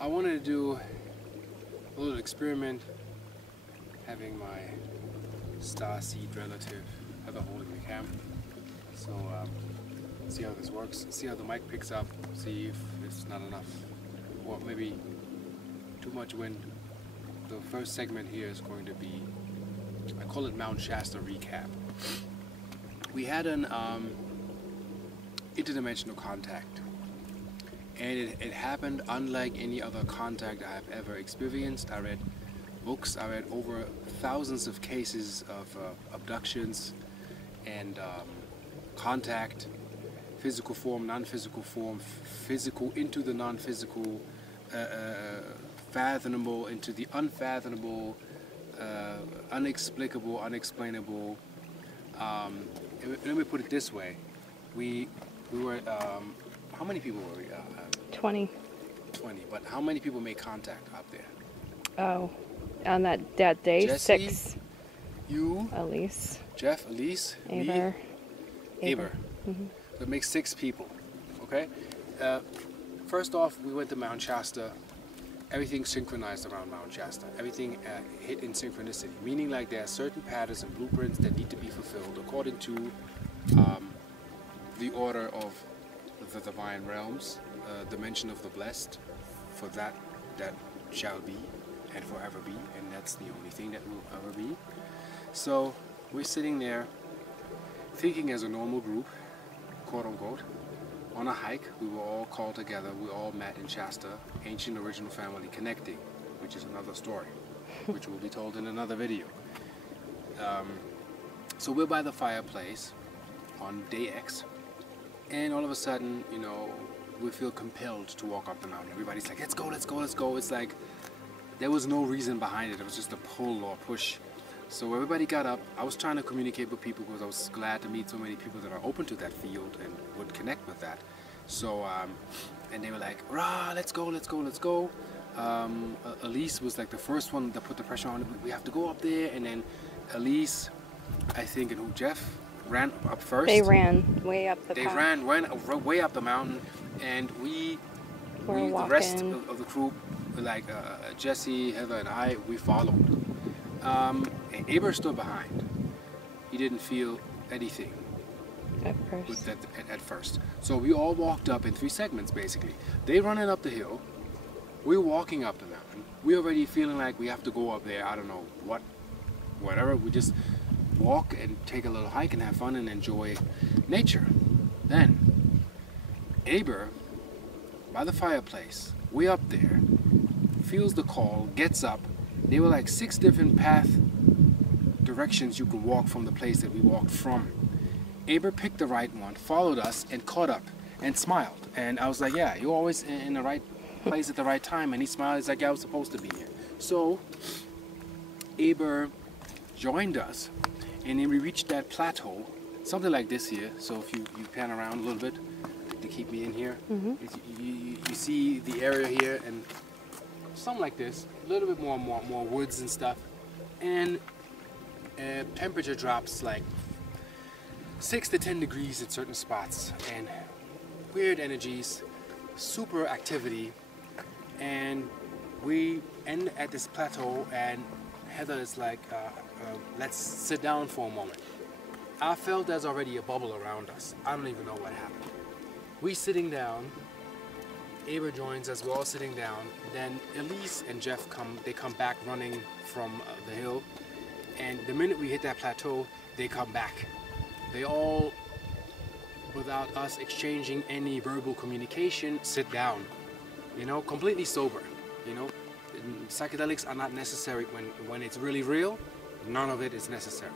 I wanted to do a little experiment having my starseed relative Heather holding the cam. So see how this works, see how the mic picks up, see if it's not enough or maybe too much wind. The first segment here is going to be, I call it Mount Shasta recap. We had an interdimensional contact, and it happened unlike any other contact I have ever experienced. I read books, I read over thousands of cases of abductions and contact, physical form, non-physical form, physical into the non-physical, fathomable into the unfathomable, unexplicable, unexplainable. Let me put it this way: we were how many people were we? 20. 20. But how many people made contact up there? Oh, on that day, Jesse, 6. You, Elise, Jeff, Elise, Aber. me, Aber. Mm-hmm. So it makes 6 people. Okay. First off, we went to Mount Shasta. Everything synchronized around Mount Shasta. Everything hit in synchronicity, meaning like there are certain patterns and blueprints that need to be fulfilled according to the order of the divine realms, dimension of the blessed, for that shall be and forever be, and that's the only thing that will ever be. So we're sitting there thinking as a normal group, quote unquote, on a hike. We were all called together, we all met in Shasta, ancient original family connecting, which is another story, which will be told in another video. So we're by the fireplace on day X, and all of a sudden, you know, we feel compelled to walk up the mountain. Everybody's like, let's go, let's go, let's go. It's like, there was no reason behind it. It was just a pull or push. So everybody got up. I was trying to communicate with people because I was glad to meet so many people that are open to that field and would connect with that. So, and they were like, rah, let's go, let's go, let's go. Elise was like the first one that put the pressure on. We have to go up there. And then Elise, I think, and Jeff ran up first. They ran way up the They path. ran way up the mountain, and the rest of the group, like Jesse, Heather, and I, we followed. And Aber stood behind. He didn't feel anything at first. So we all walked up in 3 segments, basically. They running up the hill. We're walking up the mountain. We're already feeling like we have to go up there. I don't know whatever. We just walk and take a little hike and have fun and enjoy nature. Then, Aber, by the fireplace, way up there, feels the call, gets up. There were like 6 different path directions you could walk from the place that we walked from. Aber picked the right one, followed us, and caught up and smiled. And I was like, yeah, you're always in the right place at the right time. And he smiled. He's like, yeah, I was supposed to be here. So Aber joined us, and then we reached that plateau, something like this here. So if you pan around a little bit to keep me in here, you see the area here, and something like this, a little bit more woods and stuff, and temperature drops like 6 to 10 degrees at certain spots, and weird energies, super activity, and we end at this plateau, and Heather is like, let's sit down for a moment. I felt there's already a bubble around us. I don't even know what happened. We sitting down, Aber joins us, we're all sitting down. Then Elise and Jeff come back running from the hill. And the minute we hit that plateau, they come back. They all, without us exchanging any verbal communication, sit down. You know, completely sober. You know, psychedelics are not necessary when it's really real. None of it is necessary,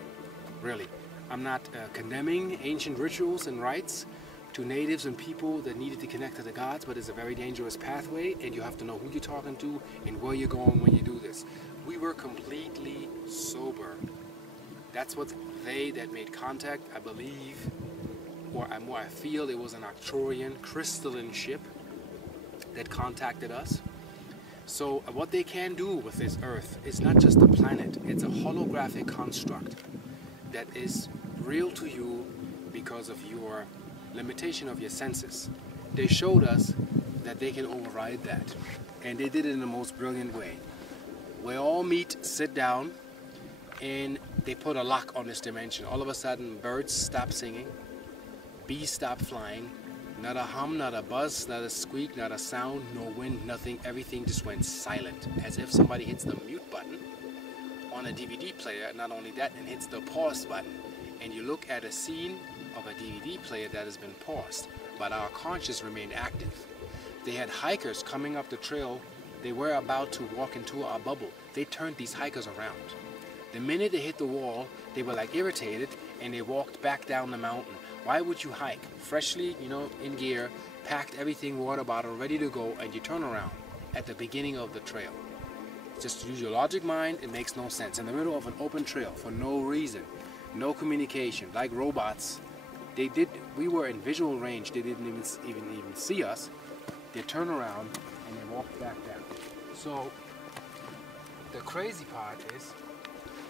really. I'm not condemning ancient rituals and rites to natives and people that needed to connect to the gods, but it's a very dangerous pathway, and you have to know who you're talking to and where you're going when you do this. We were completely sober. That's what they that made contact, I believe, or I feel it was an Arcturian crystalline ship that contacted us. So what they can do with this Earth is not just a planet, it's a holographic construct that is real to you because of your limitation of your senses. They showed us that they can override that. And they did it in the most brilliant way. We all meet, sit down, and they put a lock on this dimension. All of a sudden, birds stop singing, bees stop flying, not a hum, not a buzz, not a squeak, not a sound, no wind, nothing. Everything just went silent, as if somebody hits the mute button on a DVD player. Not only that, and hits the pause button. And you look at a scene of a DVD player that has been paused, but our conscious remained active. They had hikers coming up the trail. They were about to walk into our bubble. They turned these hikers around. The minute they hit the wall, they were like irritated, and they walked back down the mountain. Why would you hike freshly, you know, in gear, packed everything, water bottle, ready to go, and you turn around at the beginning of the trail? Just to use your logic mind, it makes no sense. In the middle of an open trail for no reason, no communication, like robots. We were in visual range. They didn't even see us. They turned around and they walked back down. So the crazy part is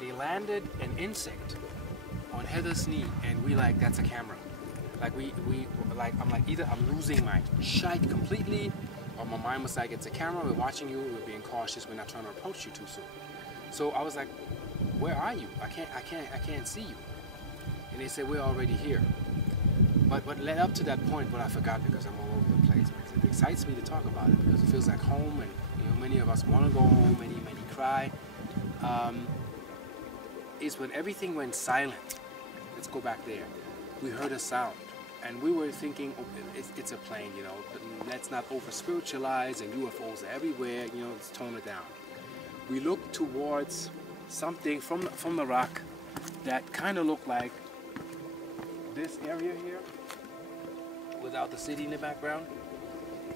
they landed an insect on Heather's knee, and we like, that's a camera. Like I'm like, either I'm losing my shite completely, or my mind was like, it's a camera, we're watching you, we're being cautious, we're not trying to approach you too soon. So I was like, where are you? I can't see you. And they said, we're already here. But what led up to that point, what I forgot because I'm all over the place, because it excites me to talk about it because it feels like home, and you know, many of us want to go home, many cry, is when everything went silent. Let's go back there. We heard a sound, and we were thinking, oh, it's a plane, you know, let's not over spiritualize, and UFOs are everywhere, you know, let's tone it down. We looked towards something from the rock that kind of looked like this area here, without the city in the background,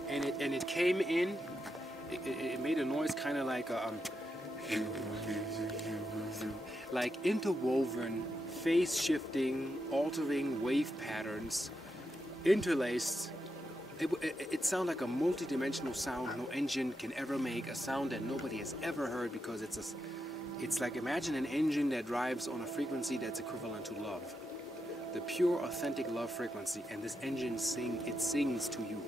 and it came in. It made a noise kind of like a like interwoven, phase shifting, altering wave patterns, interlaced. It sounded like a multi-dimensional sound no engine can ever make, a sound that nobody has ever heard, because it's like, imagine an engine that drives on a frequency that's equivalent to love. The pure, authentic love frequency, and this engine sings to you.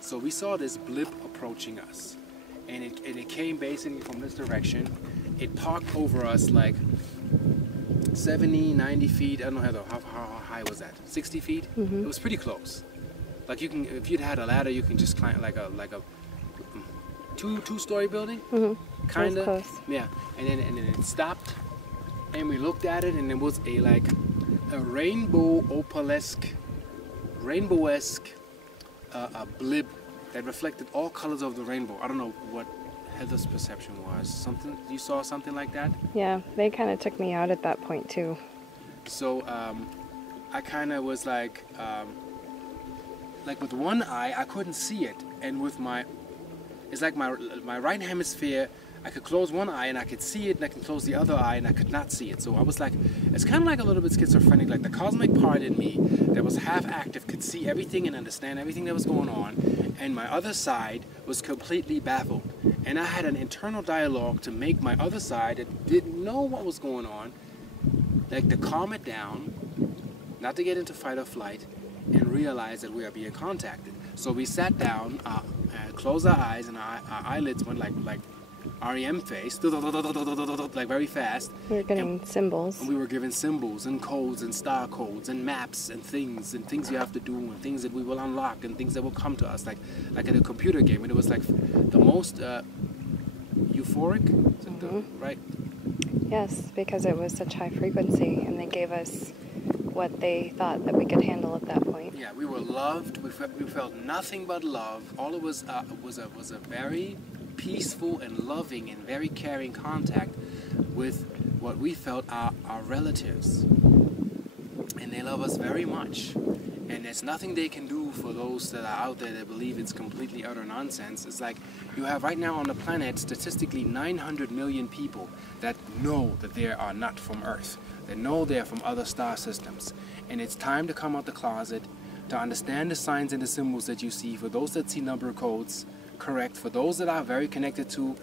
So we saw this blip approaching us, and it came basically from this direction. It parked over us like 70, 90 feet. I don't know how high was that? 60 feet? Mm-hmm. It was pretty close. Like, you can, if you'd had a ladder, you can just climb like a two-story building, kind of. Close. Yeah, and then it stopped, and we looked at it, and it was a rainbow opalesque, rainbow-esque a blip that reflected all colors of the rainbow. I don't know what Heather's perception was. Something, you saw something like that? Yeah, they kind of took me out at that point too. So I kind of was like with one eye I couldn't see it, and with it's like my right hemisphere, I could close one eye and I could see it, and I could close the other eye and I could not see it. So I was like, it's kind of like a little bit schizophrenic, like the cosmic part in me that was half active could see everything and understand everything that was going on, and my other side was completely baffled. And I had an internal dialogue to make my other side that didn't know what was going on, like to calm it down, not to get into fight or flight, and realize that we are being contacted. So we sat down, closed our eyes, and our eyelids went like REM face, like very fast. We were getting symbols. And we were given symbols and codes and star codes and maps and things you have to do, and things that we will unlock, and things that will come to us, like in a computer game. And it was like the most euphoric, right? Yes, because it was such high frequency, and they gave us what they thought that we could handle at that point. Yeah, we were loved. We felt nothing but love. All it was a very peaceful and loving and very caring contact with what we felt are our relatives. And they love us very much. And there's nothing they can do for those that are out there that believe it's completely utter nonsense. It's like you have right now on the planet statistically 900 million people that know that they are not from Earth, that know they're from other star systems. And it's time to come out the closet, to understand the signs and the symbols that you see. For those that see number codes, correct. For those that are very connected to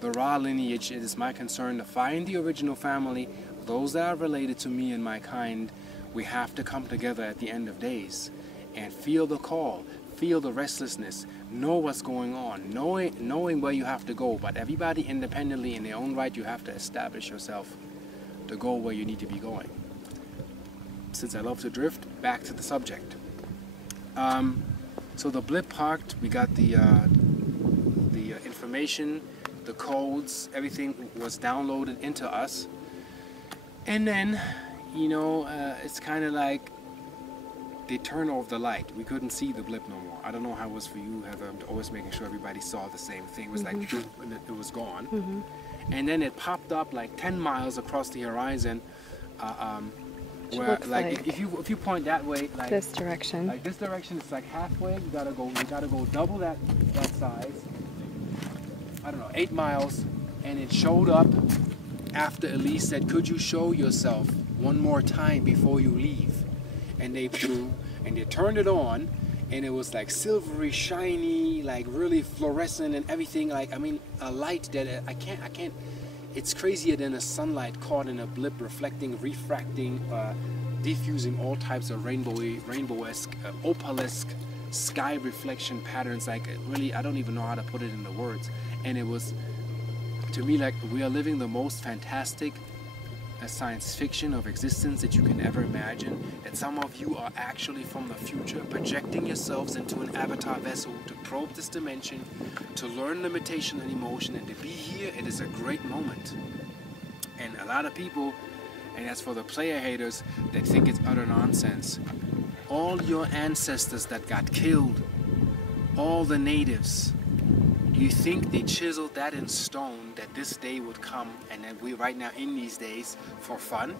the raw lineage, it is my concern to find the original family. Those that are related to me and my kind, we have to come together at the end of days and feel the call, feel the restlessness, know what's going on, knowing where you have to go, but everybody independently in their own right, you have to establish yourself to go where you need to be going. Since I love to drift, back to the subject. So the blip parked, we got the information, the codes, everything was downloaded into us. And then, you know, it's kind of like they turned off the light. We couldn't see the blip no more. I don't know how it was for you, Heather. I'm always making sure everybody saw the same thing. It was like, and it was gone. And then it popped up like 10 miles across the horizon. Where, like if you point that way, like this direction. Like this direction, it's like halfway. You gotta go double that size. I don't know, 8 miles, and it showed up after Elise said, "Could you show yourself one more time before you leave?" And they turned it on, and it was like silvery, shiny, like really fluorescent and everything. Like, I mean, a light that I can't. It's crazier than a sunlight caught in a blip, reflecting, refracting, diffusing all types of rainbow-esque, opalesque sky reflection patterns. Like, really, I don't even know how to put it into words. And it was, to me, like, we are living the most fantastic science fiction of existence that you can ever imagine. That some of you are actually from the future, projecting yourselves into an avatar vessel to probe this dimension, to learn limitation and emotion, and to be here. It is a great moment. And a lot of people, and as for the player haters that think it's utter nonsense, all your ancestors that got killed, all the natives, do you think they chiseled that in stone, that this day would come, and that we're right now in these days for fun?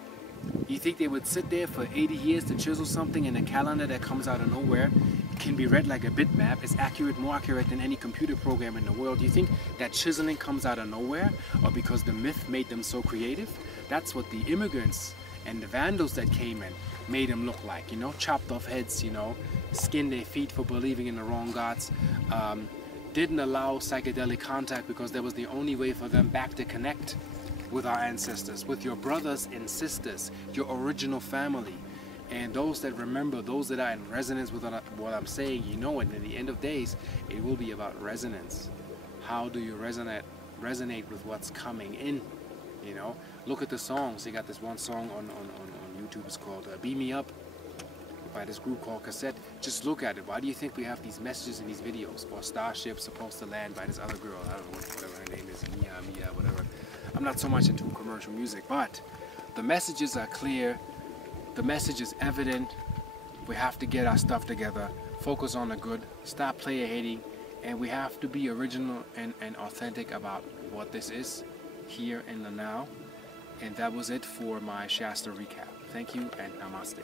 You think they would sit there for 80 years to chisel something in a calendar that comes out of nowhere? It can be read like a bitmap. It's accurate, more accurate than any computer program in the world. Do you think that chiseling comes out of nowhere, or because the myth made them so creative? That's what the immigrants and the Vandals that came in made them look like, you know, chopped off heads, you know, skinned their feet for believing in the wrong gods. Didn't allow psychedelic contact because that was the only way for them back to connect with our ancestors, with your brothers and sisters, your original family. And those that remember, those that are in resonance with what I'm saying, you know it. And at the end of days, it will be about resonance. How do you resonate with what's coming in? You know, look at the songs. They got this one song on YouTube. It's called "Beam Me Up" by this group called Cassette. Just look at it. Why do you think we have these messages in these videos? Or Starship supposed to land by this other girl. I don't know whatever her name is, Mia, whatever. I'm not so much into commercial music, but the messages are clear. The message is evident. We have to get our stuff together, focus on the good, stop player hating, and we have to be original and authentic about what this is, here in the now. And that was it for my Shasta recap. Thank you and namaste.